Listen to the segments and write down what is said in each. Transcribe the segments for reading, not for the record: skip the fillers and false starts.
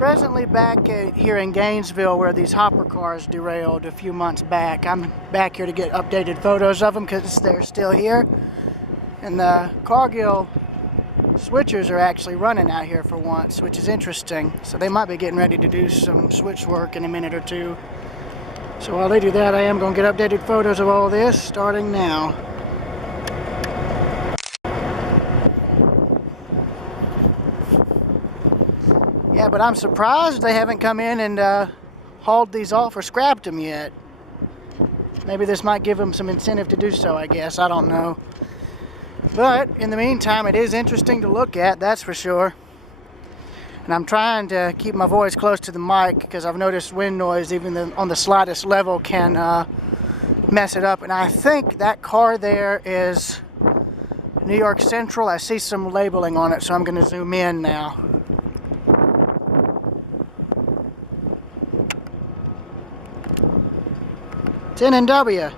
Presently back here in Gainesville where these hopper cars derailed a few months back. I'm back here to get updated photos of them because they're still here. And the Cargill switchers are actually running out here for once, which is interesting. So they might be getting ready to do some switch work in a minute or two. So while they do that, I am going to get updated photos of all this starting now. Yeah, but I'm surprised they haven't come in and hauled these off or scrapped them yet. Maybe this might give them some incentive to do so, I guess. I don't know. But in the meantime, it is interesting to look at, that's for sure. And I'm trying to keep my voice close to the mic because I've noticed wind noise, even on the slightest level, can mess it up. And I think that car there is New York Central. I see some labeling on it, so I'm going to zoom in now. It's N&W,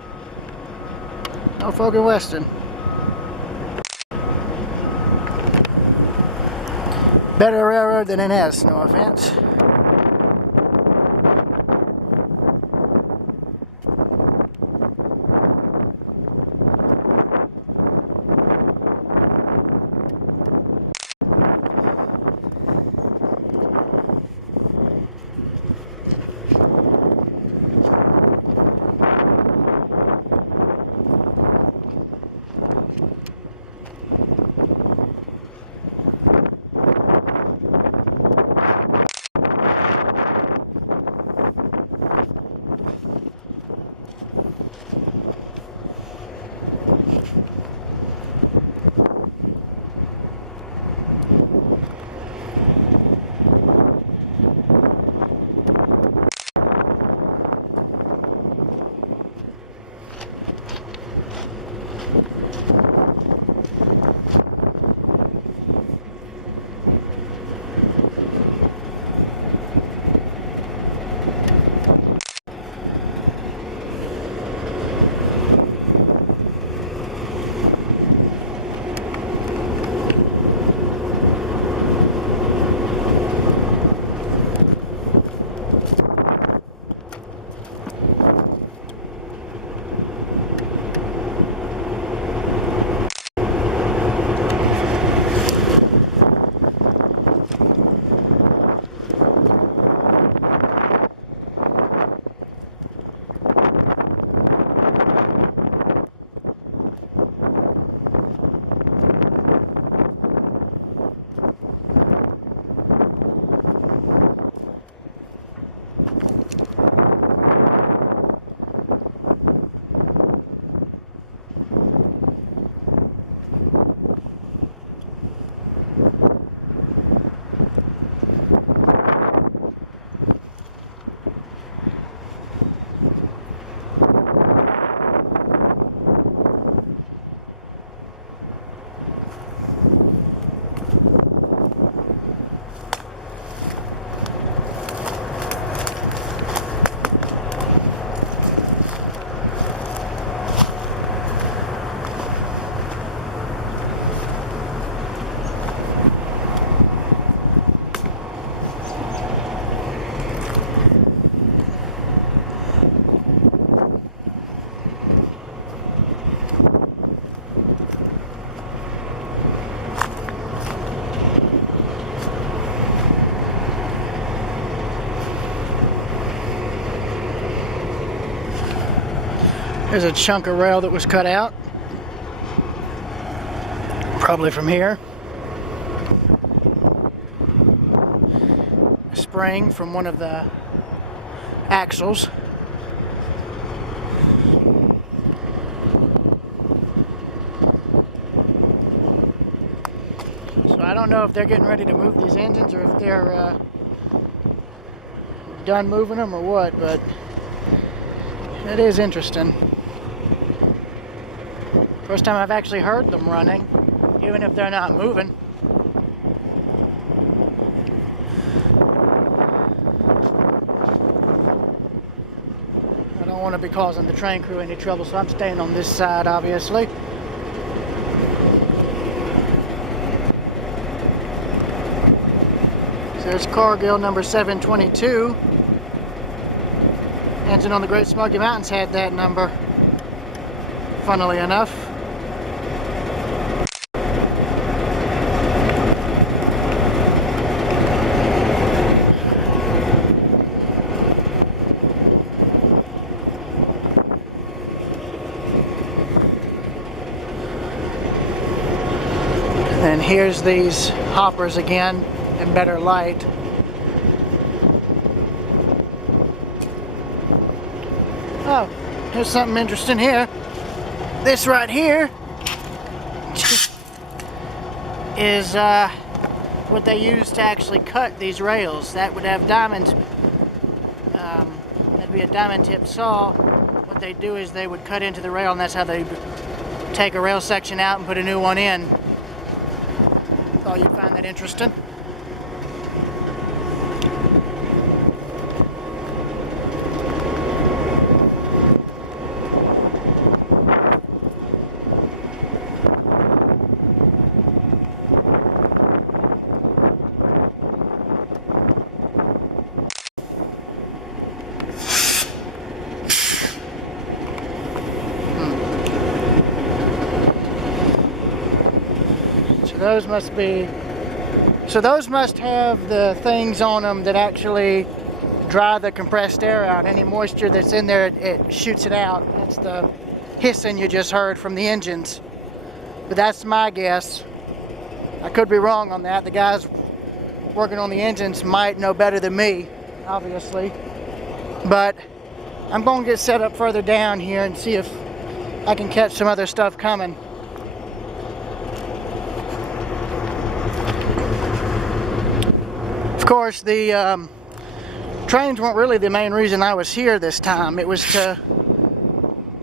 Norfolk and Western. Better railroad than an S, no offense. There's a chunk of rail that was cut out, probably from here. A spring from one of the axles. So I don't know if they're getting ready to move these engines or if they're done moving them or what, but it is interesting. First time I've actually heard them running, even if they're not moving. I don't want to be causing the train crew any trouble, so I'm staying on this side, obviously. So there's Cargill number 722. Engine on the Great Smoky Mountains had that number, funnily enough. And here's these hoppers again in better light. Oh, here's something interesting here. This right here is what they use to actually cut these rails. That would have diamonds. That'd be a diamond tip saw. What they do is they would cut into the rail, and that's how they take a rail section out and put a new one in. Thought you'd find that interesting. Those must have the things on them that actually dry the compressed air out. Any moisture that's in there, it shoots it out. That's the hissing you just heard from the engines. But that's my guess. I could be wrong on that. The guys working on the engines might know better than me, obviously. But I'm going to get set up further down here and see if I can catch some other stuff coming. Of course, the trains weren't really the main reason I was here this time. It was to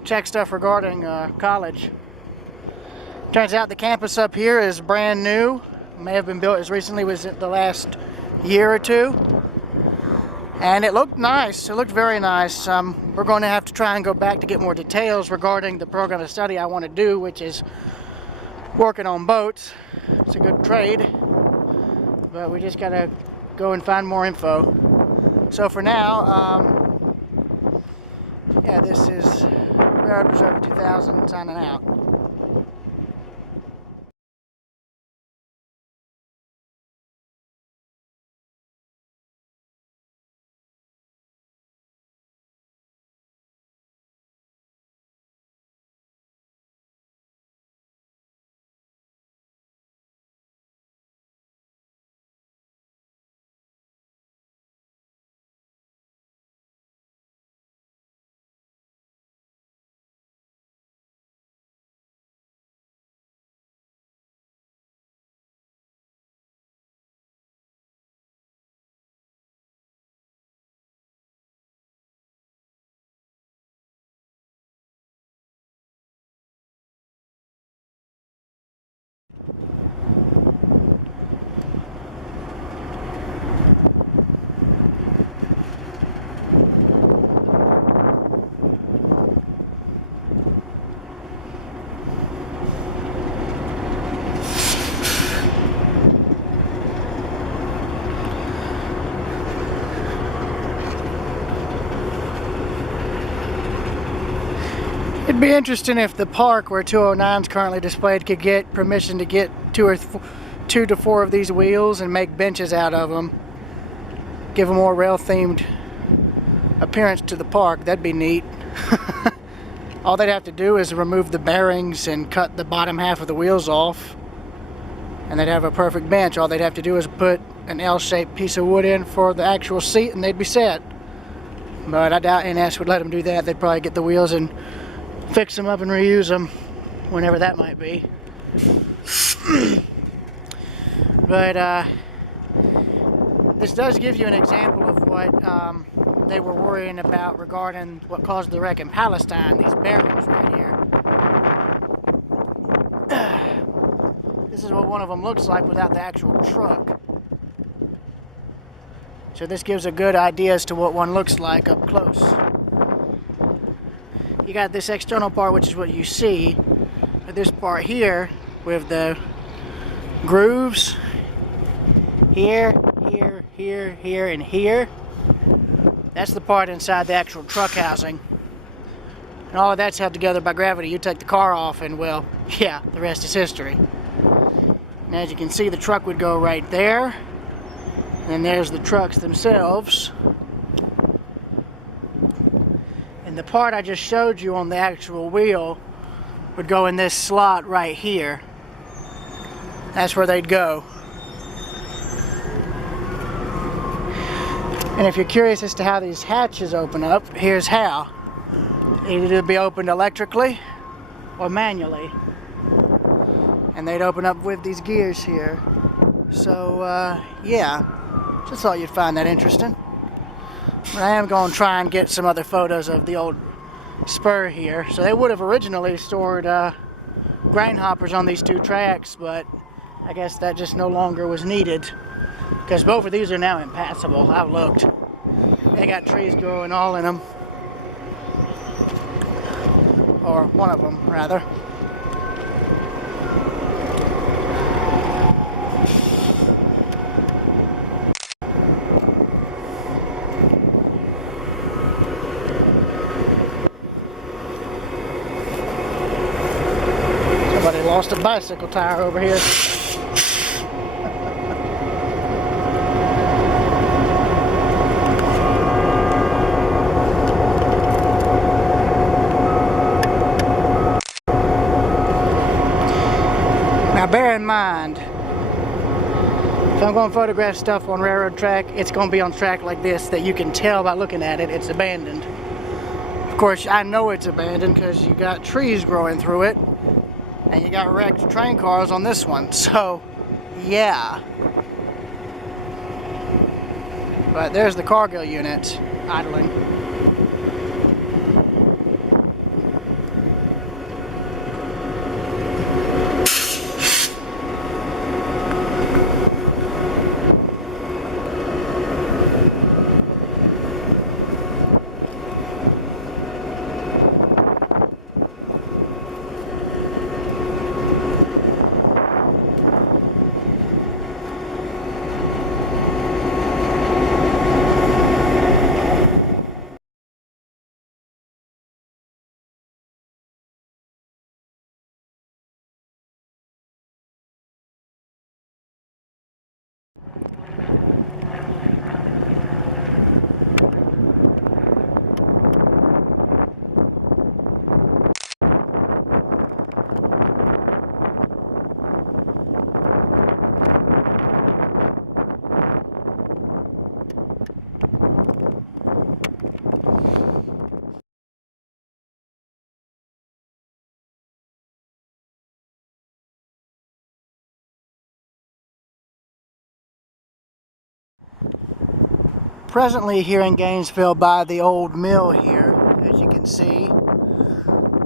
check stuff regarding college. Turns out the campus up here is brand new. May have been built as recently as the last year or two. And it looked nice. It looked very nice. We're going to have to try and go back to get more details regarding the program of study I want to do, which is working on boats. It's a good trade, but we just got to go and find more info. So for now, yeah, this is Railroad Observer 2000 signing out. It'd be interesting if the park where 209 is currently displayed could get permission to get two to four of these wheels and make benches out of them. Give a more rail-themed appearance to the park. That'd be neat. All they'd have to do is remove the bearings and cut the bottom half of the wheels off, and they'd have a perfect bench. All they'd have to do is put an L-shaped piece of wood in for the actual seat, and they'd be set. But I doubt NS would let them do that. They'd probably get the wheels and fix them up and reuse them whenever that might be. But this does give you an example of what they were worrying about regarding what caused the wreck in Palestine. These bearings right here. This is what one of them looks like without the actual truck. So this gives a good idea as to what one looks like up close. You got this external part, which is what you see, but this part here with the grooves here here, here, here, and here. That's the part inside the actual truck housing. And all of that's held together by gravity. You take the car off and, well, yeah, the rest is history. And as you can see, the truck would go right there. And there's the trucks themselves. And the part I just showed you on the actual wheel would go in this slot right here. That's where they'd go. And if you're curious as to how these hatches open up, here's how. Either be opened electrically or manually. And they'd open up with these gears here. So, yeah. Just thought you'd find that interesting. But I am going to try and get some other photos of the old spur here. So they would have originally stored grain hoppers on these two tracks, but I guess that just no longer was needed. Because both of these are now impassable. I've looked. They got trees growing all in them. Or one of them, rather. Somebody lost a bicycle tire over here. Now bear in mind, if I'm going to photograph stuff on railroad track, it's going to be on track like this that you can tell by looking at it, it's abandoned. Of course, I know it's abandoned because you got trees growing through it, and you got wrecked train cars on this one, so yeah. But there's the cargo unit idling. Presently here in Gainesville by the old mill here, as you can see.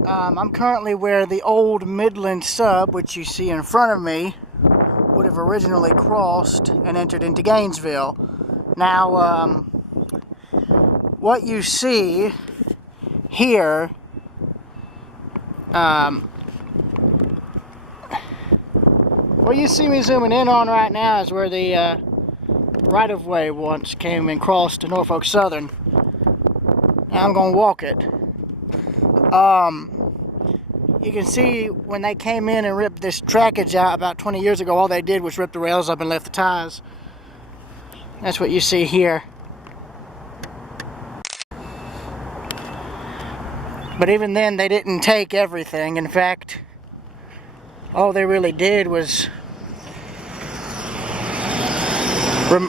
I'm currently where the old Midland sub, which you see in front of me, would have originally crossed and entered into Gainesville. Now, what you see here, what you see me zooming in on right now is where the right-of-way once came and crossed to Norfolk Southern. Now I'm going to walk it. You can see when they came in and ripped this trackage out about 20 years ago, all they did was rip the rails up and left the ties. That's what you see here. But even then, they didn't take everything. In fact, all they really did was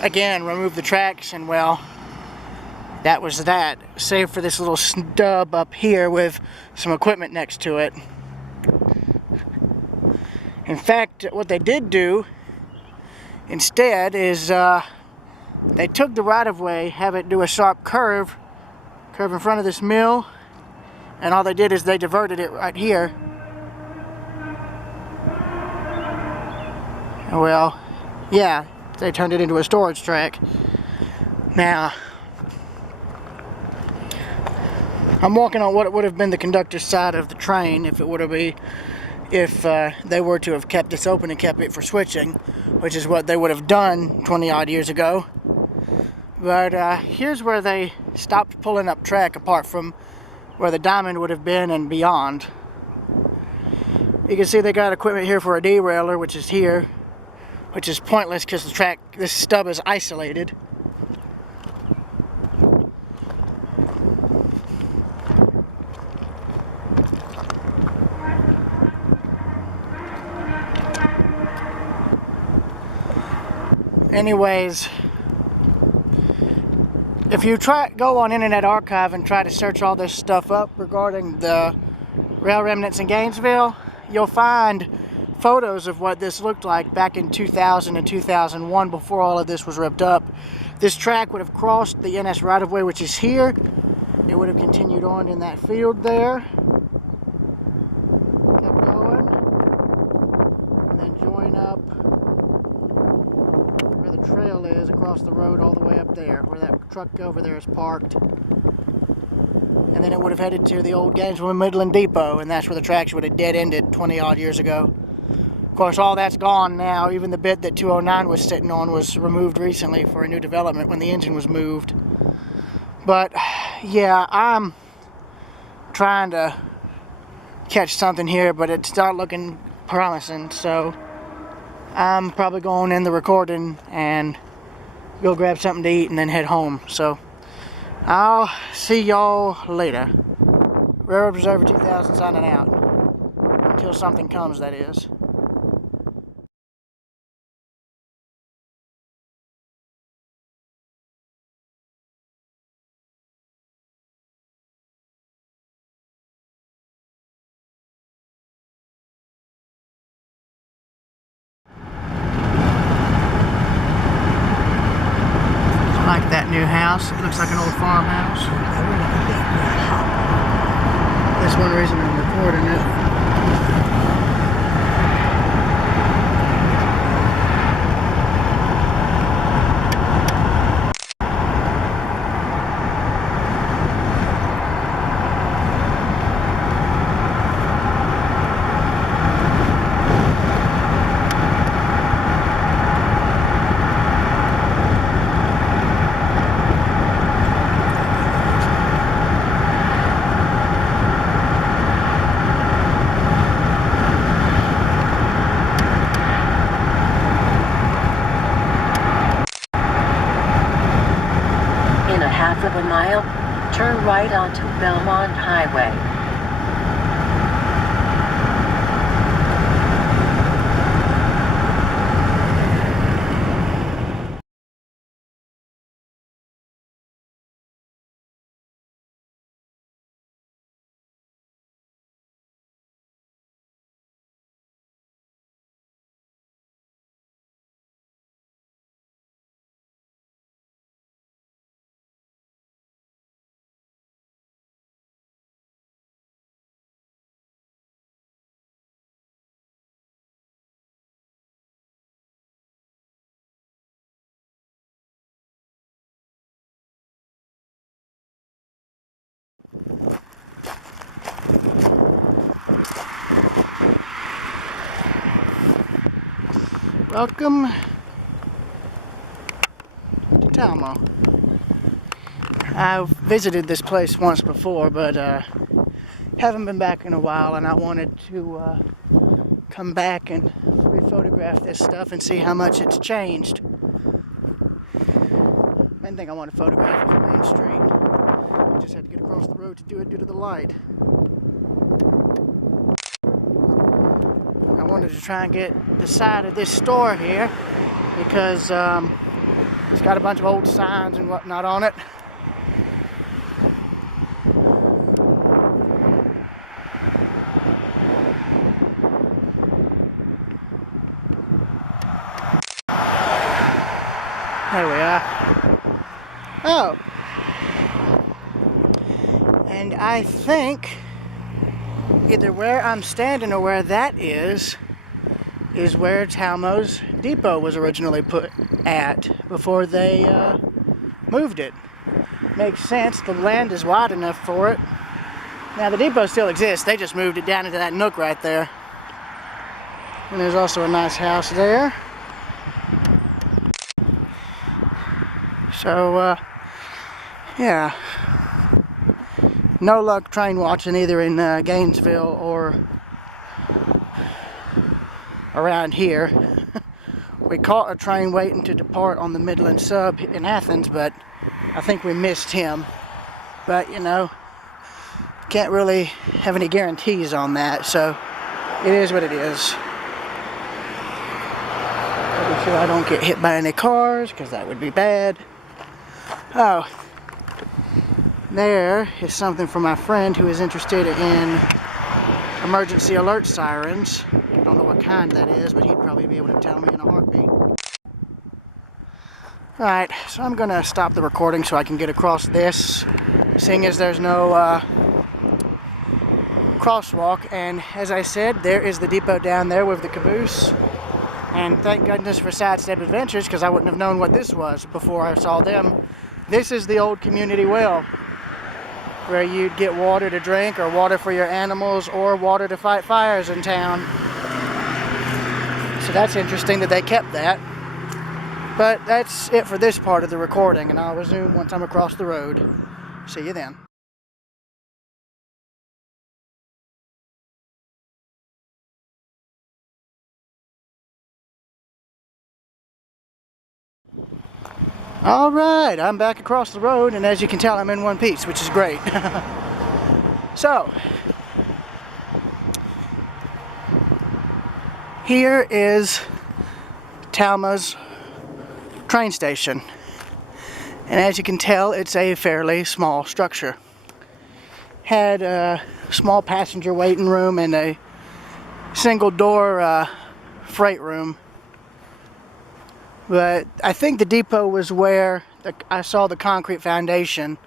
again remove the tracks, and well, that was that, save for this little stub up here with some equipment next to it. In fact, what they did do instead is they took the right-of-way, have it do a sharp curve in front of this mill, and all they did is they diverted it right here. Well, yeah, they turned it into a storage track. Now, I'm walking on what would have been the conductor's side of the train if it would have been, if they were to have kept this open and kept it for switching. which is what they would have done 20 odd years ago. But here's where they stopped pulling up track, apart from where the diamond would have been and beyond. You can see they got equipment here for a derailer, which is here, which is pointless because the track, this stub is isolated. Anyways, if you go on Internet Archive and try to search all this stuff up regarding the rail remnants in Gainesville, you'll find photos of what this looked like back in 2000 and 2001, before all of this was ripped up. This track would have crossed the NS right-of-way, which is here. It would have continued on in that field there, kept going, and then join up where the trail is across the road all the way up there, where that truck over there is parked. And then it would have headed to the old Gainesville Midland Depot, and that's where the tracks would have dead-ended 20 odd years ago. Of course, all that's gone now. Even the bit that 209 was sitting on was removed recently for a new development when the engine was moved. But yeah, I'm trying to catch something here, but it's not looking promising, so I'm probably going in the recording and go grab something to eat and then head home. So I'll see y'all later. Railroad Observer 2000 signing out. Until something comes, that is. I like that new house. It looks like an old farmhouse. That's one reason I'm recording it. Of a mile, turn right onto Belmont Highway. Welcome to Talmo. I've visited this place once before, but haven't been back in a while, and I wanted to come back and re-photograph this stuff and see how much it's changed. Main thing I want to photograph is the main street. I just had to get across the road to do it due to the light. I wanted to try and get the side of this store here because it's got a bunch of old signs and whatnot on it. There we are. Oh. And I think either where I'm standing or where that is where Talmo's depot was originally put at before they moved it. Makes sense, the land is wide enough for it. Now the depot still exists, they just moved it down into that nook right there. And there's also a nice house there. So, yeah. No luck train watching either in Gainesville or around here. We caught a train waiting to depart on the Midland Sub in Athens, but I think we missed him. But, you know, can't really have any guarantees on that, so it is what it is. Making sure I don't get hit by any cars, because that would be bad. Oh, there is something for my friend who is interested in emergency alert sirens. I don't know what kind that is, but he'd probably be able to tell me in a heartbeat. Alright, so I'm going to stop the recording so I can get across this, seeing as there's no crosswalk. And as I said, there is the depot down there with the caboose. And thank goodness for Sidestep Adventures, because I wouldn't have known what this was before I saw them. This is the old community well, where you'd get water to drink, or water for your animals, or water to fight fires in town. So that's interesting that they kept that. But that's it for this part of the recording, and I'll resume once I'm across the road. See you then. Alright, I'm back across the road, and as you can tell, I'm in one piece, which is great. So, here is Talmo's train station. And as you can tell, it's a fairly small structure. Had a small passenger waiting room and a single door freight room. But I think the depot was where I saw the concrete foundation,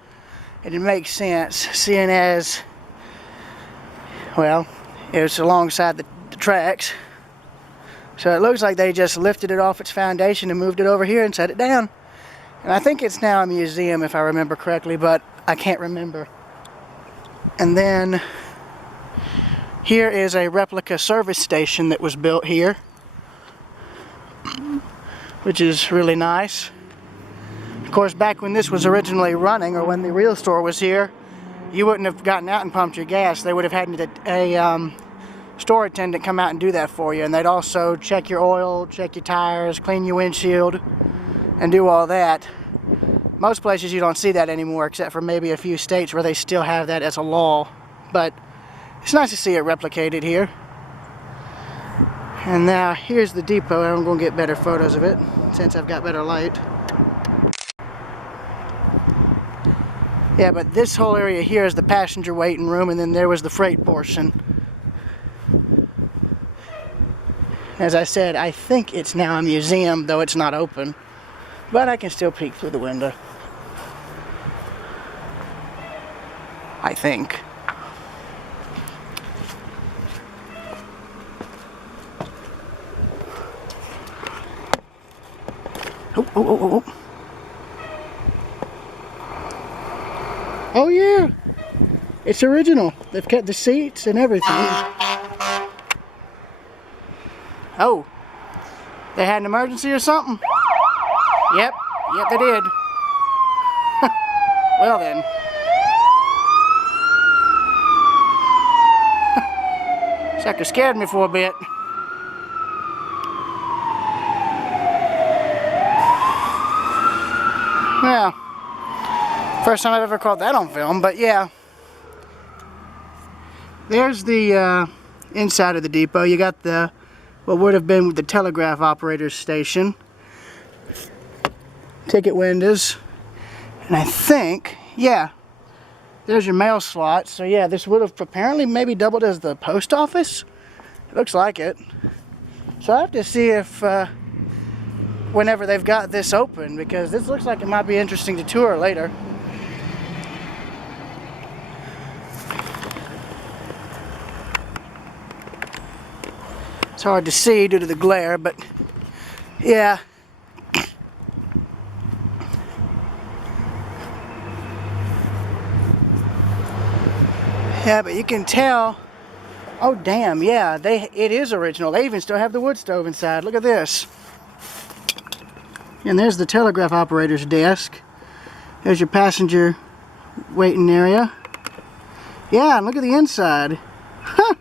and it makes sense, seeing as, well, it was alongside the tracks. So it looks like they just lifted it off its foundation and moved it over here and set it down. And I think it's now a museum, if I remember correctly, but I can't remember. And then here is a replica service station that was built here, which is really nice. Of course, back when this was originally running, or when the real store was here, you wouldn't have gotten out and pumped your gas. They would have had a store attendant come out and do that for you, and they'd also check your oil, check your tires, clean your windshield, and do all that. Most places you don't see that anymore, except for maybe a few states where they still have that as a law. But it's nice to see it replicated here. And now here's the depot. I'm going to get better photos of it since I've got better light. Yeah, but this whole area here is the passenger waiting room, and then there was the freight portion. As I said, I think it's now a museum, though it's not open. But I can still peek through the window. I think. Oh. Oh yeah! It's original. They've kept the seats and everything. Oh. They had an emergency or something? Yep, they did. Well then. Sucker scared me for a bit. Well, first time I've ever caught that on film, but yeah. There's the inside of the depot. You got the, what would have been the telegraph operator's station. Ticket windows. And I think, yeah, there's your mail slot. So yeah, this would have apparently maybe doubled as the post office. It looks like it. So I have to see if whenever they've got this open, because this looks like it might be interesting to tour later. It's hard to see due to the glare, but yeah. Yeah, but you can tell. Oh damn, yeah, it is original. They even still have the wood stove inside. Look at this. And there's the telegraph operator's desk. There's your passenger waiting area. Yeah, look at the inside. Huh.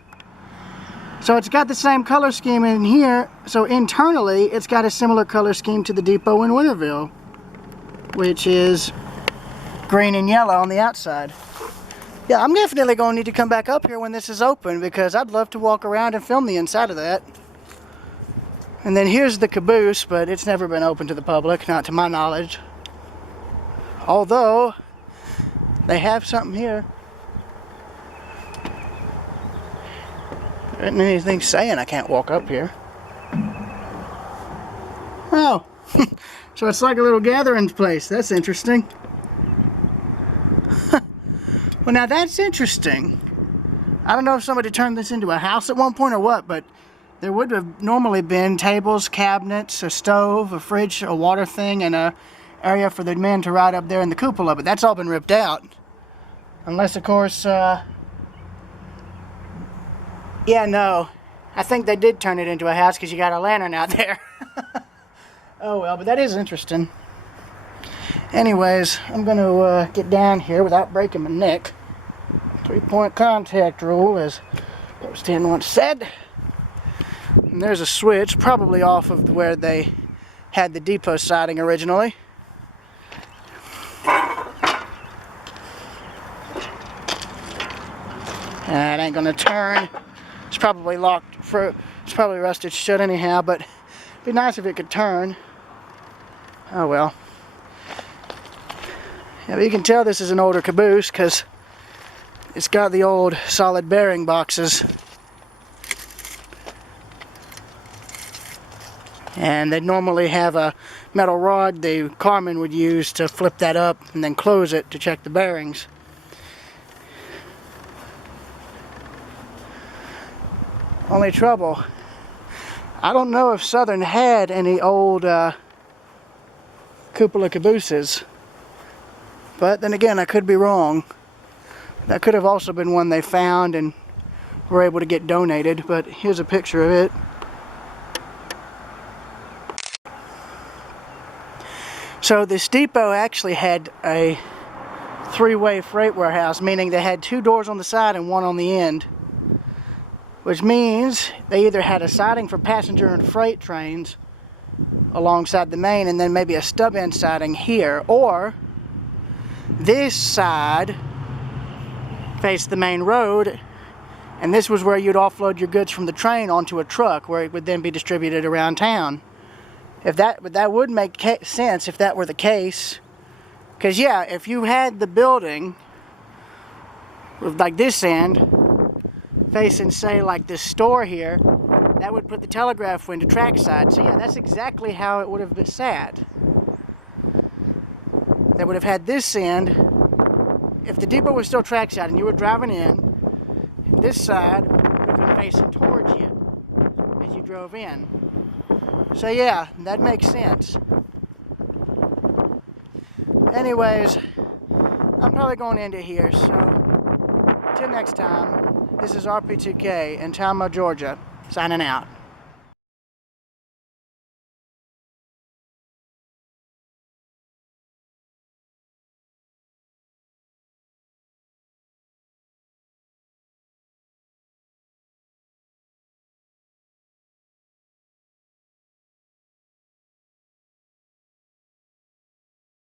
So it's got the same color scheme in here. So internally, it's got a similar color scheme to the depot in Winterville, which is green and yellow on the outside. Yeah, I'm definitely going to need to come back up here when this is open, because I'd love to walk around and film the inside of that. And then here's the caboose, but it's never been open to the public, not to my knowledge. Although, they have something here. There isn't anything saying I can't walk up here. Oh, so it's like a little gathering place. That's interesting. Well, now that's interesting. I don't know if somebody turned this into a house at one point or what, but there would have normally been tables, cabinets, a stove, a fridge, a water thing, and a area for the men to ride up there in the cupola, but that's all been ripped out. Unless, of course, yeah, no. I think they did turn it into a house because you got a lantern out there. Oh well, but that is interesting. Anyways, I'm going to get down here without breaking my neck. 3-point contact rule, as Post 10 once said. And there's a switch, probably off of where they had the depot siding originally. That ain't gonna turn. It's probably locked for, it's probably rusted shut anyhow, but it'd be nice if it could turn. Oh well. Yeah, but you can tell this is an older caboose because it's got the old solid bearing boxes. And they normally have a metal rod the carman would use to flip that up and then close it to check the bearings. Only trouble, I don't know if Southern had any old cupola cabooses. But then again, I could be wrong. That could have also been one they found and were able to get donated, but here's a picture of it. So this depot actually had a 3-way freight warehouse, meaning they had 2 doors on the side and 1 on the end. Which means they either had a siding for passenger and freight trains alongside the main and then maybe a stub end siding here, or this side faced the main road, and this was where you'd offload your goods from the train onto a truck where it would then be distributed around town. That would make sense if that were the case, because yeah, if you had the building with like this end facing, say, like this store here, that would put the telegraph window trackside. So yeah, that's exactly how it would have been sat. They would have had this end, if the depot was still trackside and you were driving in, this side would have been facing towards you as you drove in. So yeah, that makes sense. Anyways, I'm probably going to end it here, so till next time, this is RP2K in Talmo, Georgia, signing out.